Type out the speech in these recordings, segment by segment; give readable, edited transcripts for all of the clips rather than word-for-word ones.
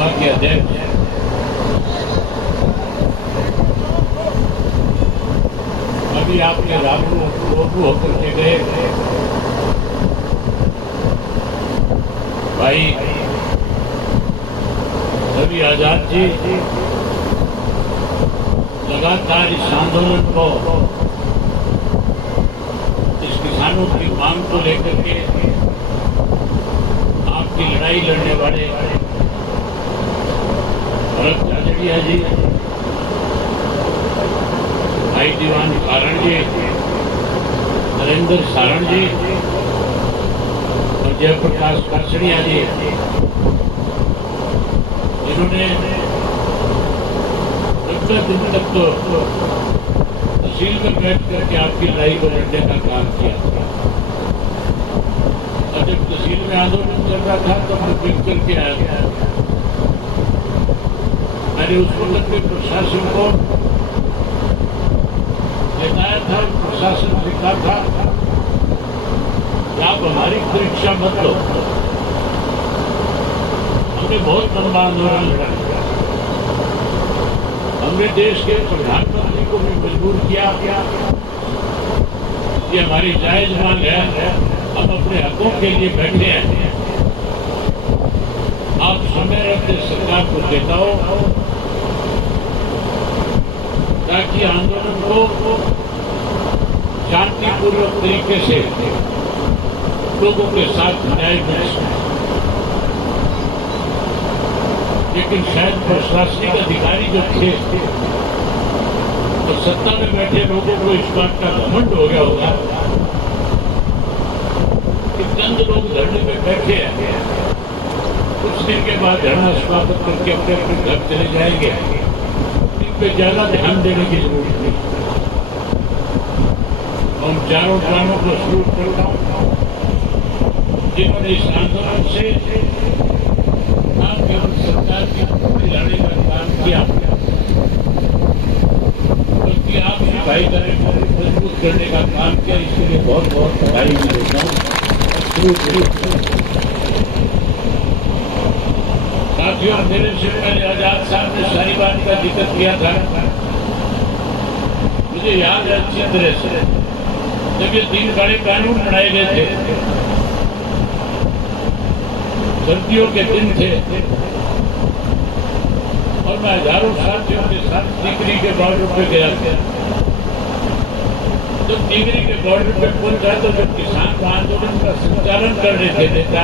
लोकसभा के अध्यक्ष अभी आपके राबू होकर के गए भाई रवि आजाद जी लगातार इस आंदोलन को, इस किसानों की मांग को लेकर के आपकी लड़ाई लड़ने वाले भरत झाझड़िया जी, भाई दीवान सारण जी, नरेंद्र सारण जी और जयप्रकाश काछड़िया जी, जिन्होंने दिन तक तो तहसील में बैठ करके आपकी लड़ाई को लड़ने का काम किया और जब तहसील में आंदोलन चल रहा था तो मैं मिल करके आया। मैंने उस वक्त के प्रशासन को बताया था, प्रशासन से कहा था कि आप हमारी परीक्षा मत लो। हमने बहुत लंबा आंदोलन लड़ा, हमने देश के प्रधानमंत्री को भी मजबूर किया कि हमारी जायज मांग है, हम अपने हकों के लिए बैठे हैं, आप समय रहते सरकार को देता हो ताकि आंदोलन को शांतिपूर्वक तरीके से लोगों के साथ न्याय मिल सके। लेकिन शायद प्रशासनिक अधिकारी जो थे तो सत्ता में बैठे लोगों को इस बात का घमंड हो गया होगा कि चंद लोग धरने में बैठे हैं, कुछ दिन के बाद धरना समाप्त करके अपने अपने घर चले जाएंगे, इन पे ज्यादा ध्यान देने की जरूरत नहीं। हम चारों कामों को शुरू करता हूं जिन्होंने इस आंदोलन से सरकार की लड़ाई का काम किया, बल्कि आपकी भाईचारे को मजबूत करने का काम किया, इसके लिए बहुत बहुत बधाई मैं देता हूँ। साथियों, मेरे से पहले आजाद साहब ने सारी बात का जिक्र किया था। मुझे याद है अच्छी तरह से जब ये 3 बड़े कानून बनाए गए थे, सर्दियों के दिन थे और मैं हजारों साथियों के साथ टिकरी के बॉर्डर पे गया था। जब टिकरी के बॉर्डर पे पहुंचा तो जब किसान आंदोलन का संचालन कर रहे थे नेता,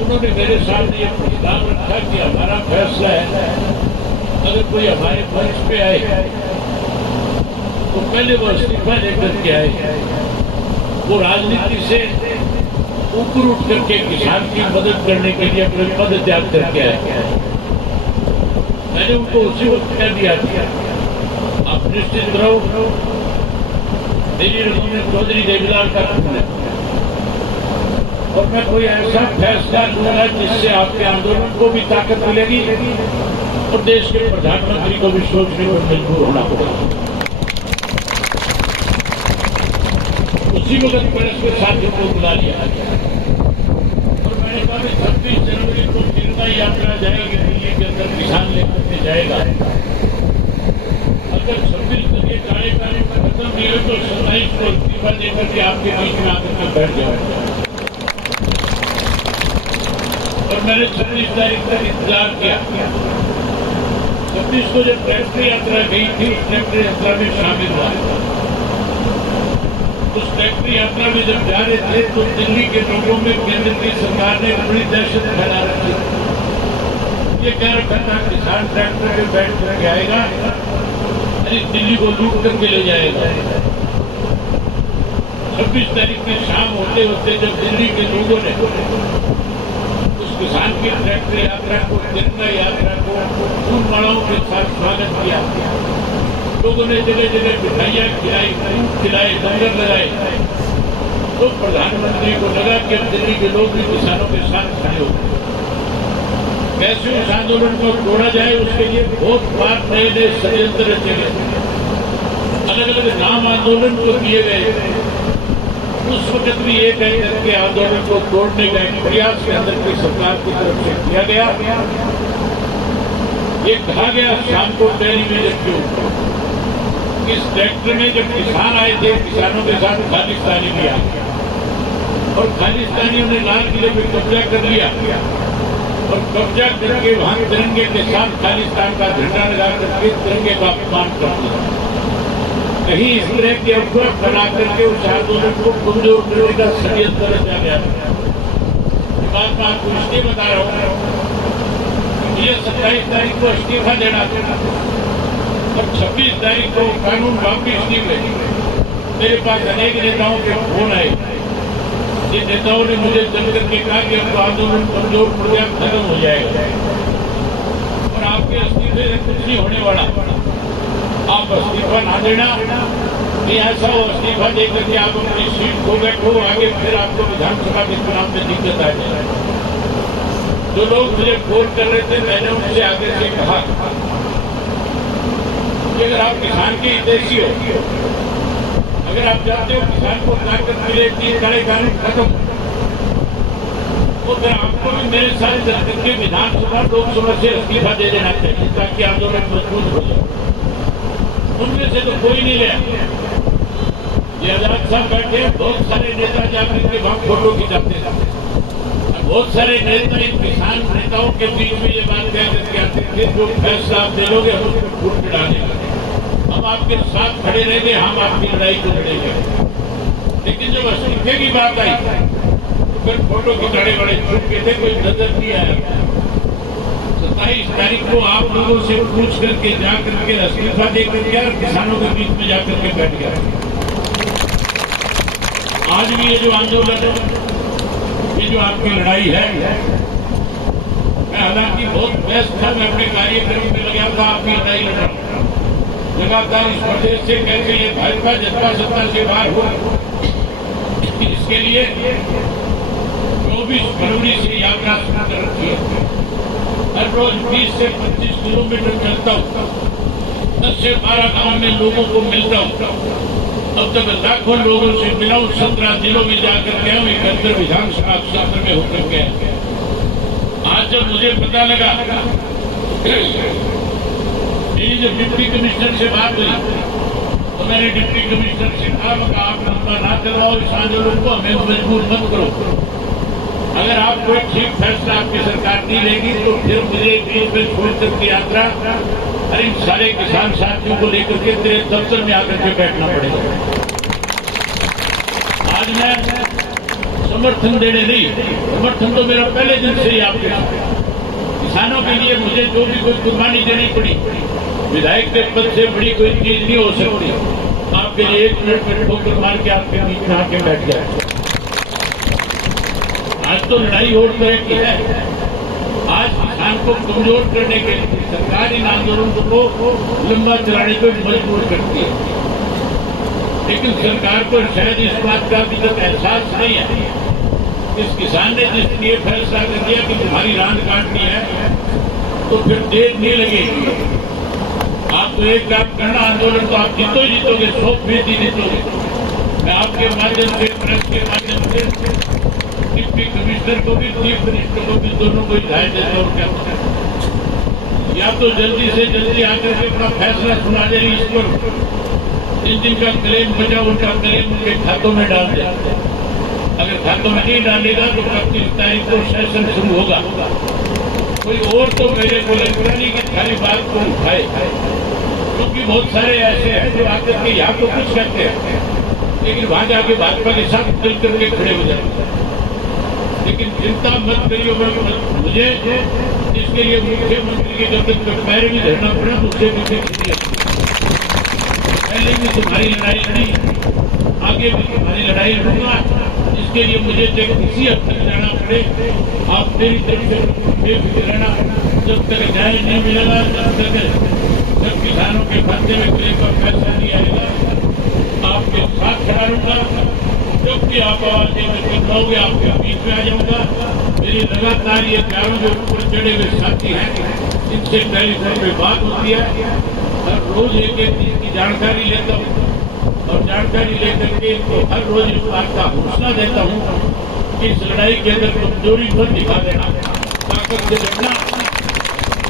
उन्होंने मेरे सामने ये प्रस्ताव रखा कि हमारा फैसला है, अगर कोई हमारे मंच पे आए तो पहले वो इस्तीफा लेकर के आए, वो राजनीति से ऊपर उठ करके किसान की मदद करने के लिए अपने पद त्याग करके आए। मैंने उनको उसी वक्त कह दिया आप निश्चित रहो, मेरी रगों में चौधरी देवीलाल का खून है और मैं कोई ऐसा फैसला लूंगा जिससे आपके आंदोलन को भी ताकत मिलेगी और देश के प्रधानमंत्री को भी सोचने पर मजबूर होना पड़ेगा। उसी वक्त मैंने उसके साथियों को बुला लिया और मैंने कहा 26 जनवरी को तिरंगा यात्रा जाएगी दिल्ली के अंदर, किसान लेकर के जाएगा। अगर 26 तक ये कार्यक्रम खत्म नहीं हो तो 27 को इस्तीफा देकर के आपके बीच में आकर के बैठ जाएगा। और मैंने 26 तारीख तक इंतजार किया। 26 को जब ट्रैक्टर यात्रा गई थी, उस ट्रैक्टर यात्रा में शामिल हुआ। उस ट्रैक्टर यात्रा में जब जा रहे थे तो दिल्ली के लोगों में केंद्र की सरकार ने बड़ी दहशत फैला रखी। ये क्या रखा था, किसान ट्रैक्टर पे बैठ करके आएगा, अरे दिल्ली को लूट करके ले जाएगा। 26 तारीख की शाम होते होते जब दिल्ली के लोगों ने उस किसान की ट्रैक्टर यात्रा को, तिरंगा यात्रा को फूल मालाओं के साथ स्वागत किया, लोगों ने जगह जगह मिठाइयाँ खिलाई, दूध खिलाए, लंगर लगाए, तो प्रधानमंत्री को लगा कि अब दिल्ली के लोग भी किसानों के साथ खड़े हो गए। कैसे उस आंदोलन को तोड़ा जाए उसके लिए बहुत बार नए नए षड्यंत्र रचे गए, अलग अलग नाम आंदोलन को दिए गए, उस वक्त भी एक के आंदोलन को तोड़ने का एक प्रयास केंद्र की सरकार की तरफ से किया गया। ये कहा गया शाम को डेली में जब इस ट्रैक्टर में जब किसान आए थे, किसानों के साथ खालिस्तानी भी आ गया और खालिस्तानियों ने लाल किले पर कब्जा कर लिया और कब्जा करके वहां तिरंगे के साथ खालिस्तान का झंडा लगा करके तिरंगे का अपमान कर दिया। कहीं इस तरह के अफवाह बना करके उस आंदोलन को कमजोर करने का षड्यंत्र रचा गया। बात मैं आपको इसलिए बता रहा हूं, मुझे 27 तारीख को इस्तीफा देना था और 26 तारीख को कानून वापिस नहीं गई। मेरे पास अनेक नेताओं के फोन आए। जिन नेताओं ने मुझे चल करके कहा कि अब आंदोलन कमजोर पड़ गया, खत्म हो जाएगा और आपके इस्तीफे से कुछ नहीं होने वाला, आप इस्तीफा ना देना। नहीं ऐसा हो इस्तीफा दे करके आप अपनी सीट खो बैठो, आगे फिर आपको विधानसभा के चुनाव में दिक्कत आ जाए। जो लोग मुझे फोन कर रहे थे, मैंने उनसे आगे से कहा कि अगर आप किसान के हितैषी हो, अगर आप चाहते हो किसान को ताकत मिले, 3 काले कानून खत्म, तो फिर आपको भी मेरे साथ चल करके विधानसभा लोकसभा से इस्तीफा दे देना चाहिए ताकि आंदोलन मजबूत हो जाए। उनमें से तो कोई नहीं गया। ये आजाद साहब बैठे, बहुत सारे नेता जाकर के वहां फोटो खिंचाते थे। बहुत सारे नेता इन किसान नेताओं के बीच में ये बात कह करके आते थे, जो फैसला आप दे लोगे हम उसको फूट डालेंगे, हम आपके साथ खड़े रहेंगे, हम आपकी लड़ाई को लड़ेंगे। लेकिन जब इस्तीफे की बात आई तो फिर फोटो खिंचाने वाले छूट के थे, कोई नजर नहीं आया। 27 तारीख को आप लोगों से पूछ करके जाकर के इस्तीफा दे करके और किसानों के बीच में जाकर के बैठ गया। आज भी ये जो आंदोलन है, ये जो आपकी लड़ाई है, मैं हालांकि बहुत व्यस्त था, मैं अपने कार्यक्रम में लगा था, आपकी लड़ाई लड़ रहा हूं लगातार इस प्रदेश से कैसे ये भाजपा जनता सत्ता से बाहर हो। इसके लिए 24 फरवरी से यात्रा शुरू कर रखी है। हर रोज 20 से 25 किलोमीटर चलता हूँ, 10 से 12 गांव में लोगों को मिलता हूँ। अब तक लाखों लोगों से मिला हूँ, 17 जिलों में जाकर गया हूँ, 71 विधानसभा क्षेत्र में होकर गया। आज जब मुझे पता लगा, मेरी जब डिप्टी कमिश्नर से बात हुई तो मैंने डिप्टी कमिश्नर से कहा आप लंबा ना करवाओ इस आंदोलन को, हमें मजबूर मत करो। अगर आप कोई ठीक फैसला आपकी सरकार नहीं लेगी तो फिर मुझे बीच में छोड़कर की यात्रा और इन सारे किसान साथियों को लेकर के तेरे दफ्तर में आकर के बैठना पड़ेगा। आज मैं समर्थन देने नहीं, समर्थन तो मेरा पहले दिन से ही आपके किसानों के लिए मुझे जो भी कोई कुर्बानी देनी पड़ी, विधायक के पद से बड़ी कोई चीज नहीं हो सकती। आपके लिए 1 मिनट में ठोकर मार के आपके बीच में आके बैठ गया। आज तो लड़ाई और तरह की है। आज किसान को कमजोर करने के लिए सरकार इन आंदोलनों को लंबा चलाने पर मजबूर करती है, लेकिन सरकार को शायद इस बात का अभी तक एहसास नहीं है। इस किसान ने जिस लिए फैसला कर दिया कि तुम्हारी रान काटनी है तो फिर देर नहीं लगेगी। आप तो एक काम करना, आंदोलन तो आप जीतो ही जीतोगे, 100% जीतोगे। मैं आपके माध्यम से, प्रेस के माध्यम से डिप्टी कमिश्नर को भी, चीफ मिनिस्टर को भी, दोनों को हिदायत देता हूं क्या या तो जल्दी से जल्दी आकर के अपना फैसला सुना दे इस पर। जिनका क्लेम बचा उनका क्लेम उनके खातों में डाल दे। अगर खातों में नहीं डालेगा तो 25 तारीख को सेशन शुरू होगा। कोई और तो मेरे को लगता नहीं कि खाली बात को उठाए, क्योंकि बहुत सारे ऐसे हैं जो आकर के यहाँ तो कुछ कहते हैं लेकिन वहां जाके भाजपा के साथ चल करके खड़े हो जाते। लेकिन चिंता मत करिए, मुझे इसके लिए मुख्यमंत्री के जब तक पैर भी धरना पड़ा तो उससे मुझे किसी पहले भी तुम्हारी लड़ाई लड़ी, आगे भी तुम्हारी लड़ाई लड़ूंगा। इसके लिए मुझे जब किसी हद तक जाना पड़े, आप मेरी तरफ से बेफिक्र रहना। जब तक न्याय नहीं मिलेगा, जब किसानों के खाते में क्लेम का पैसा नहीं आएगा, आपके साथ खड़ा रहूंगा। जब भी आप आवाज देकर बुलाओगे, आपके बीच में आ जाऊंगा। मेरी लगातार ये चारों जो ऊपर चढ़े हुए साथी हैं, इनसे टेलीफोन पे बात होती है। हर रोज एक चीज की जानकारी लेता हूँ। और जानकारी लेकर के इनको हर रोज इस बात का हौसला देता हूँ कि इस लड़ाई के अंदर कमजोरी मत दिखा देना, ताकत से लड़ना।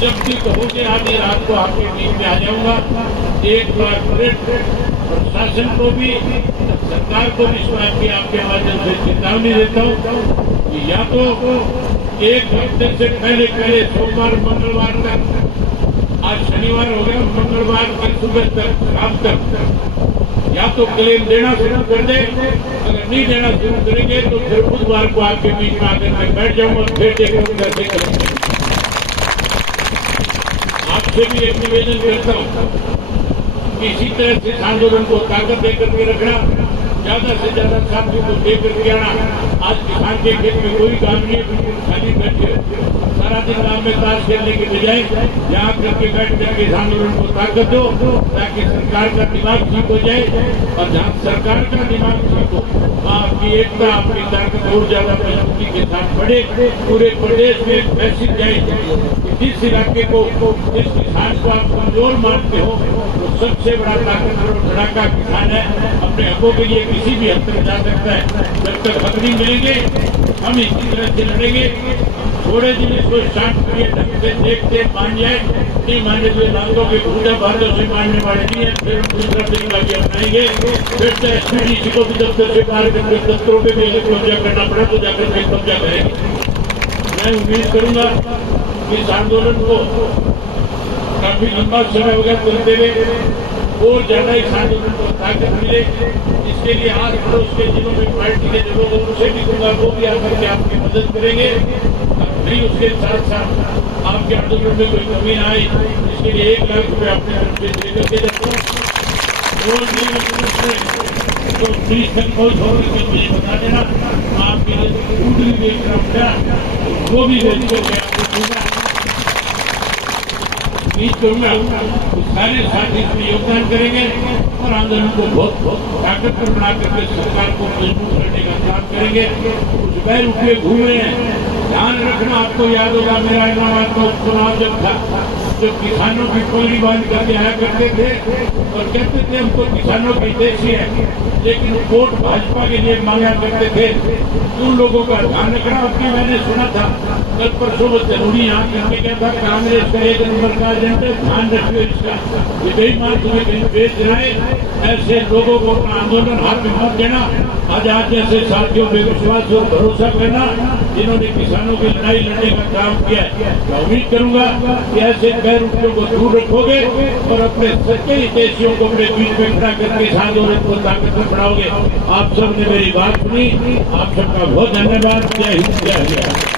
जब भी कहोगे आधी रात को आपके बीच में आ जाऊंगा। एक बार फिर प्रशासन को भी, सरकार को भी इस बात की आपके माध्यम से चेतावनी देता हूँ कि या तो एक हफ्ते से पहले सोमवार मंगलवार तक, आज शनिवार हो गया, मंगलवार की सुबह तक शाम तक या तो क्लेम देना शुरू कर दे। अगर नहीं देना शुरू करेंगे तो फिर बुधवार को आपके बीच में आकर मैं बैठ जाऊंगा, फिर देखूंगा कैसे करेंगे। आपसे भी एक निवेदन करता हूँ कि इसी तरह से आंदोलन को ताकत देकर के रखना, ज्यादा से ज्यादा साथियों को देकर के आना। आज किसान के खेत में कोई काम नहीं है, बिल्कुल खाली बैठे सारा दिन गांव में ताश खेलने के बजाय यहाँ करके बैठ करके आंदोलन को ताकत दो, ताकि सरकार का दिमाग ठीक हो जाए। और जहाँ सरकार का दिमाग ठीक हो, आपकी एकता, आपकी ताकत और ज्यादा मजबूती के साथ बढ़े। पूरे प्रदेश में एक मैसेज जाए, जिस इलाके को, जिस किसान को आप कमजोर मानते हो, वो सबसे बड़ा ताकतवर और लड़ाका किसान है। अपने हकों के लिए किसी भी हद तक जा सकता है। जब तक हक नहीं मिलेंगे हम इसी तरह से लड़ेंगे। थोड़े दिन इसको शांत करिए, ढंग से देखते मान जाए, नहीं मानने हुए बातों के पूजा बातों से मानने वाले नहीं है। फिर हम दूसरा तरीका भी अपनाएंगे। फिर से एसपीडीसी को भी दफ्तर से बाहर करके दफ्तरों पे भी कब्जा करना पड़ा तो जाकर के कब्जा करेंगे। मैं उम्मीद करूंगा कि इस आंदोलन को काफी लंबा समय हो गया चलते हुए, और ज्यादा इस आंदोलन को ताकत मिले। इसके लिए आस पड़ोस के जिलों में पार्टी के जो लोग उनसे भी दूंगा, वो भी आकर के आपकी मदद करेंगे। नहीं उसके साथ साथ आपके आंदोलन में कोई कमी ना आए, इसके लिए 1 लाख रुपए अपने तरफ से दे करके देता हूँ। तो पुलिस तक पहुंच होगी कि मुझे बता देना, आपके लिए फूड भी बेच रहा हूँ, वो भी बेच करके आपको दूंगा। उम्मीद करूंगा सारे साथी इसमें योगदान करेंगे और आंदोलन को बहुत ताकतवर बना करके सरकार को मजबूत करने का काम करेंगे। कुछ पैर उठे घूमे हैं, ध्यान रखना। आपको याद होगा मेरा इलाहाबाद का उपचुनाव जब था, जब किसानों की टोली बांध करके आया करते थे और कहते थे हमको किसानों की हितैषी है, लेकिन वोट भाजपा के लिए मांगा करते थे। उन लोगों का ध्यान रखना। आपकी मैंने सुना था कल परसों वो जरूरी यहाँ करके क्या था, कांग्रेस का 1 नंबर का एजेंडा, ध्यान रखिए इसका। ये बेईमान तुम्हें कहीं बेच रहा है, ऐसे लोगों को अपना आंदोलन हाथ में मत देना। आज जैसे साथियों पे विश्वास और भरोसा करना, जिन्होंने किसानों की लड़ाई लड़ने का काम किया है। मैं उम्मीद करूंगा कि ऐसे गैर रुपयों को दूर रखोगे और अपने सच्चे हितैषियों को अपने बीच में खड़ा करके इस आंदोलन को ताकतवर बढ़ाओगे। आप सब ने मेरी बात सुनी, आप सबका बहुत धन्यवाद। जय हिंद, जय हरियाणा।